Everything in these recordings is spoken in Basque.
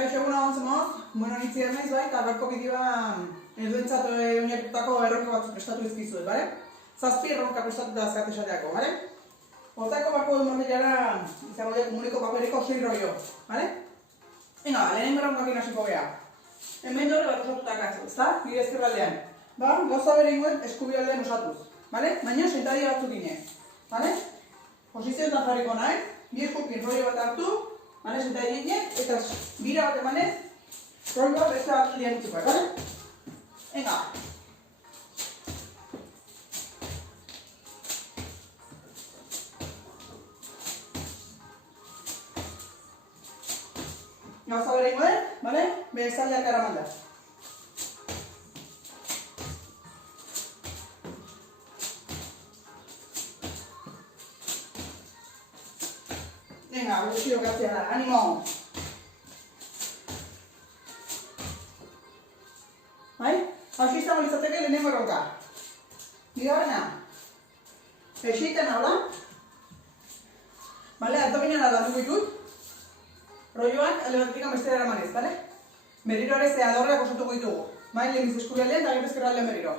Kaixo egun agontzen moz, bueno, nintziak naiz bai, eta berko bideoa eduentzat oinarritutako erronka batzuk prestatu izkizuet, bale? 7 erronka prestatuta azkate esateako, bale? Hortako bako du materiala izango dira komuniko papereko 6 rollo, bale? Venga, lehenen erronkakin hasiko geha. Hemen dore bat osatutak atzu, ezta? Nire ezkerraldean. Ba, gauza bere ingoen eskubialdean osatuz, bale? Baina sentadia batzuk gine, bale? Posizioetan jarriko nahi, bi eskukin rollo bat hartu, bale, sentadia gine, eta bira bat emanez, rollo bat beste bat dian utzuko, bale? Venga. Gauza bere ingoen, bale? Bezaldeak aramanda. Venga, guztio gaztea da, animo! Bai? Hauzi izango izateke lehenengo erronka. Bigarrena. Eixeiten hau da. Bale, abdominala landuko ditut. Rolloak alde batetik bestera eramanez, bale? Berriro ere zehadorreak osatuko ditugu. Bai, lehenbiz eskubialdean eta gero ezkerraldean berriro.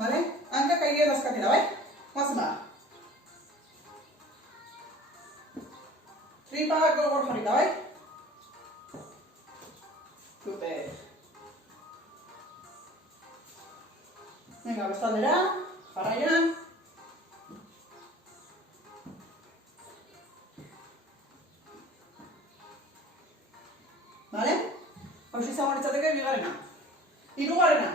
Bale? Hankak aire dazkatela, bai? Guazen bada. Tripak gogor jarrita, bai? Super. Venga, bestaldera, jarraian. Bale? Hauzi izango litzateke bigarrena. Hirugarrena.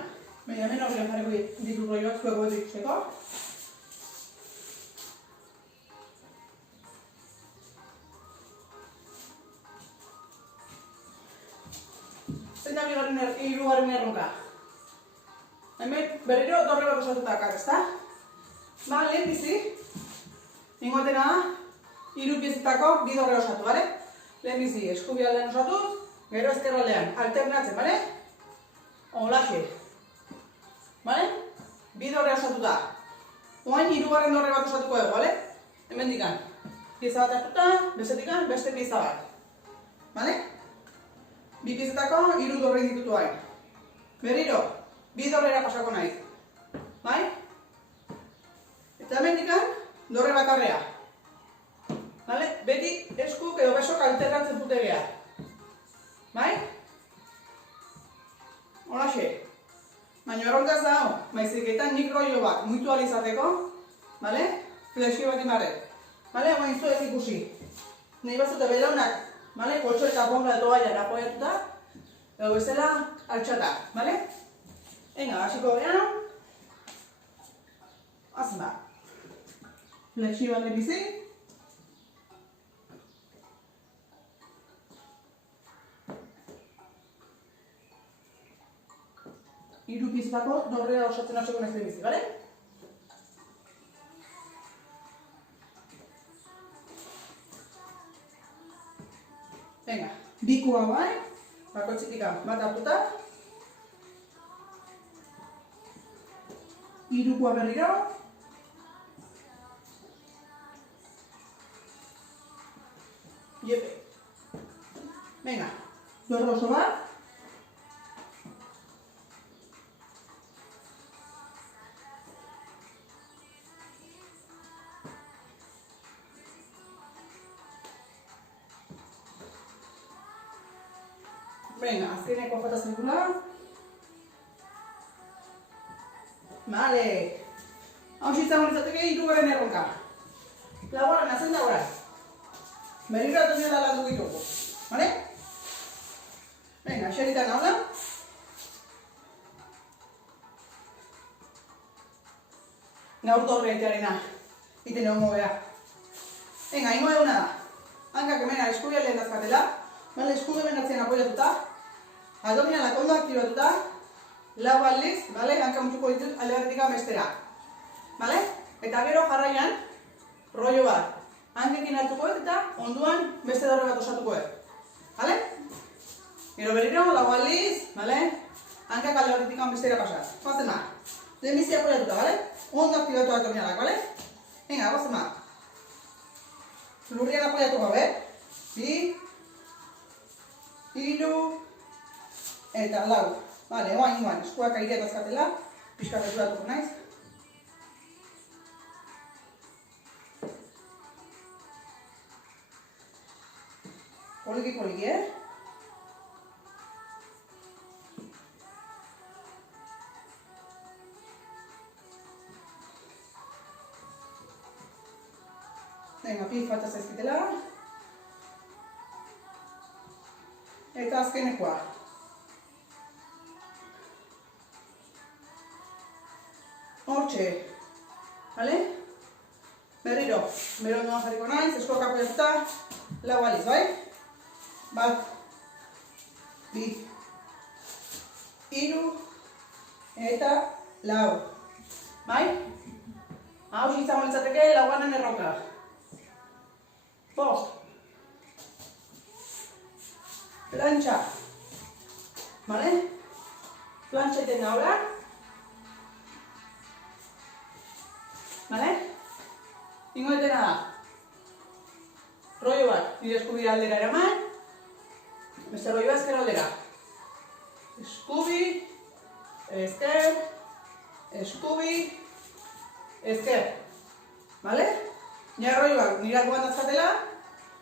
Baina hemen horrean jarriko ditu rolloak zueko dituzeko. Zein da hirugarren erronka. Hemen berriro dorre bat osatutak, ezta? Ba, lehen bizi, ningotena da, 3 piezetako 2 dorre osatu, bale? Lehen bizi, eskubialdean osatuz, gero ezkerraldean, alternatzen, bale? Holaxe. Bale? 2 dorre osatuta. Oain hirugarren dorre bat osatuko dugu, bale? Hemen dikan. Pieza bat hartuta, bestetik beste pieza bat. Bale? 2 piezetako 3 dorre ditutu hain. Berriro, 2 dorrera pasako nahi. Bai? Eta hemen dikan, dorre bakarrea. Bale? Beti eskuk edo besok alternatzen dute geha. Bai? Holaxe. Baina erronkaz da hau, baizik eta nik rollo bat mutualizateko, bale? Flexio bat imarret. Bale? Guain zu ez ikusi. Nahi bazute belaunak, bale? Koltso eta bomba edo baian apoiatuta, edo bezala altxata, bale? Venga, hasiko geha. Hazen ba. Flexio bat lehizi. Hiru piezetako dorrea osatzen hasiko naiz lehizi, bale? Venga, biku hau bai, bakotxitik bat hartuta. Hirukua berriro. Jepe. Venga, dorre oso bat. Venga, azkeneko falta zaigula. Bale. Hauzi izango litzateke hirugarren erronka. Laugarrena, zein da gora? Berriro abdominala landu ditugu. Bale? Venga, xeritan hau da. Gaur dorre aitearena. Iten egon gobea. Venga, ingo eguna da. Hankak hemena eskubialdean dazkatela. Bale, eskubialdean atzien apoiatuta. Abdominalak ondo aktibatuta. Lau aldiz, bale, hanka mutxuko ditut alde batetik bestera. Bale? Eta gero jarraian, rollo bat. Hankekin hartuko eta onduan beste dorre bat osatuko. Bale? Gero berriro, lau aldiz, bale? Hankak alde batetik bestera pasat. Guazen ba. Lehenbizi apoiatuta, bale? Ondo aktibatu abdominalak, bale? Venga, guazen ba. Lurrian apoiatu gabe. Bi. 3, eta 4. Bale, oain, eskuak aireak azkatela, pixka beturatuko naiz. Poliki, Venga, pin falta zaizkitela. Eta azkenekoa. Hortxe. Bale? Berriro, berondoan jarriko naiz, eskuak apoiatuta, 4 aliz, bai? 1, 2, 3, eta 4. Bai? Hau izango litzateke 4. erronka. 5. Plancha. Vale? Plancha egiten ahora. Vale? Ingo egitena da. Rollo bat, nire eskubi aldera eraman. Beste rollo bat ezker aldera. Eskubi, ezker, eskubi, ezker. Vale? Nire rollo bat, nire bat azkatela.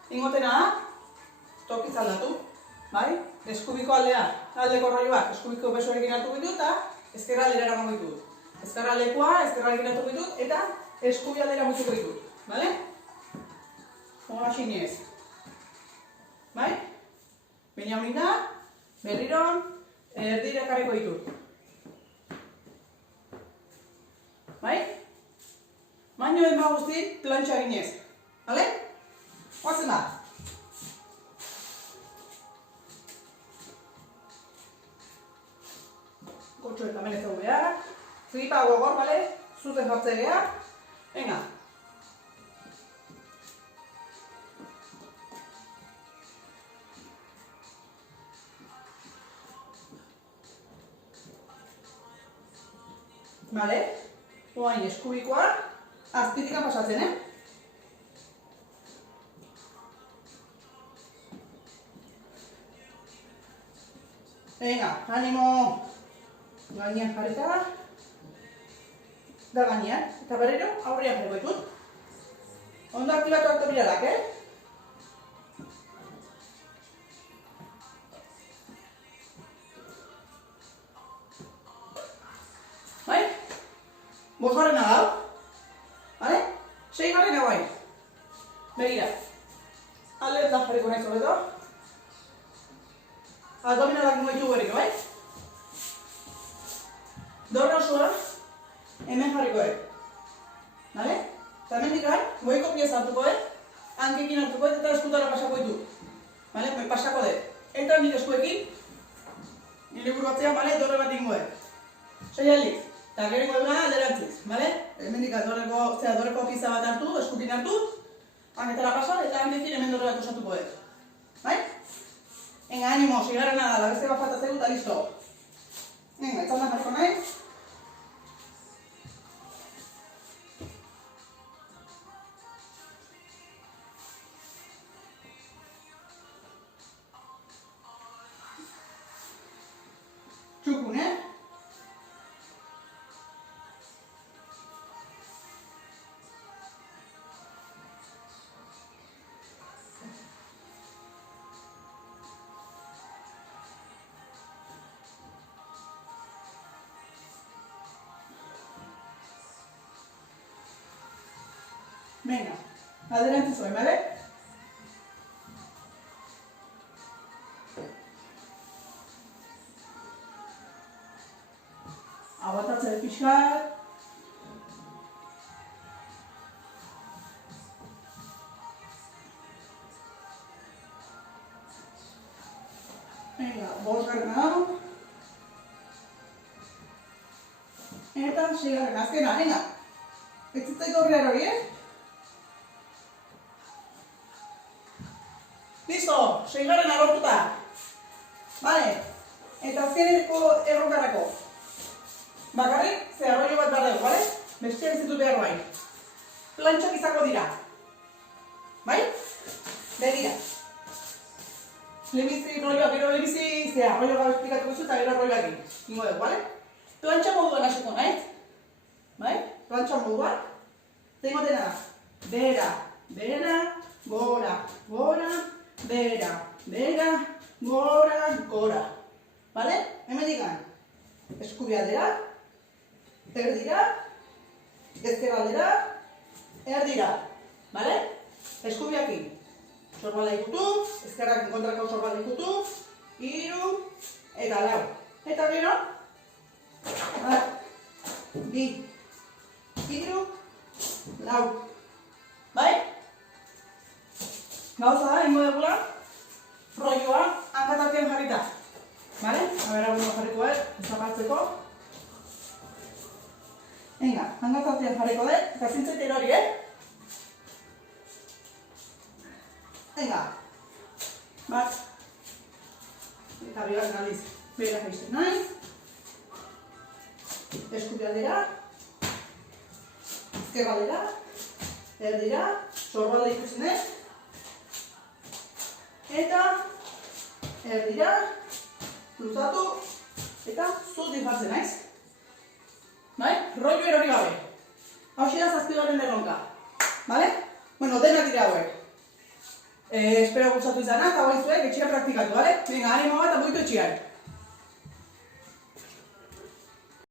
Ingo egitena da. Tokiz aldatu. Bai? Eskubiko aldea, aldeko rolloak, eskubiko besoarekin hartu ditut eta ezker aldera eramango ditut. Ezker aldekoa, ezkerrarekin hartu ditut eta eskubi aldera mutuko ditut. Bale? Hola xinez. Bai? Baina honin da, berriro, erdire karriko ditut. Bai? Baino denba guztit plantxa ginez. Bale? Oazen da. Kotxo eta menez hau behar. Flipa gogor, bale? Zuzen jartze behar. Venga. Bale? Oain eskubikoa. Azpitikan pasatzen, Venga, animo. Gainean jarrita. Da gainean. Eta berriro, aurrean jarriko ditut. Ondo aktibatu abdominalak, Bai? 5. hau. Bale? 6. hau hain. Begira. Aldeetan jarriko nahi zoreto. Abdominalak mugitu berriko, bai? Dorra osoa, hemen jarriko, Bale? Eta hemen dikar, goiko piez hartuko, Hankekin hartuko, eta eskutara pasako ditu. Bale? Pasako dut. Eta nire eskuekin, nire buru batzean, bale? Dorre bat ingo, 6 aldiz. Eta geriko duna alderantziz, bale? Hemen dikar, dorreko pizza bat hartu, eskutin hartu, hanketara pasa, eta hankekin hemen dorre bat osatuko, Bai? Venga, animo, 6. da, la beste bat faltatzeko eta listo. Venga, etzaldan jarko nahi. Txukun, Venga, adelantziz oen, bale? Aguantatzen pixkat. Venga, 5. hau. Eta 6. azkena, venga. Ez zitzaiko horrean hori, Listo, 6. lortuta. Bale, eta azkeneko erronkarako. Bakarrik, ze arroio bat behar dugu, bale? Bestia bizitut behar bain. Plantxak izango dira. Bai? Begira. Lehenbizi, rolloa, gero lehenbizi, zera, rollo gabe esplikatuko zu eta gero rolloa egin. Ingo dugu, bale? Plantxa moduan hasiko naiz. Bai? Plantxa moduan. Tengo dena. Bera, bera, gora, gora, bera, bera, gora, gora. Bale? Hemen digan. Eskubi aldera, erdira, ezker aldera, erdira. Bale? Eskubiakin. Sorbala ikutu, ezkerrak kontrako sorbala ikutu, 3 eta 4. Eta gero, 2, 3, 4. Bai? Gauza da, ingo dugula, rolloa hankatartean jarrita. Bale? Habera, jarriko dut, zapatzeko. Venga, hankatartean jarriko dut, eta zintzait erori, Venga, bat, eta bigarren aldiz, bera jaisten naiz, eskubi aldera, ezker aldera, erdira, sorbalde ikusinez, eta erdira, luzatu, eta zutik jartzen naiz. Bai? Rollo erori gabe. Hau da 7. erronka. Bale? Bueno, denak dira hauek. Espero gustatu izana, eta guaizuek etxean praktikatu, bale? Venga, animo bat, eta buitu etxean.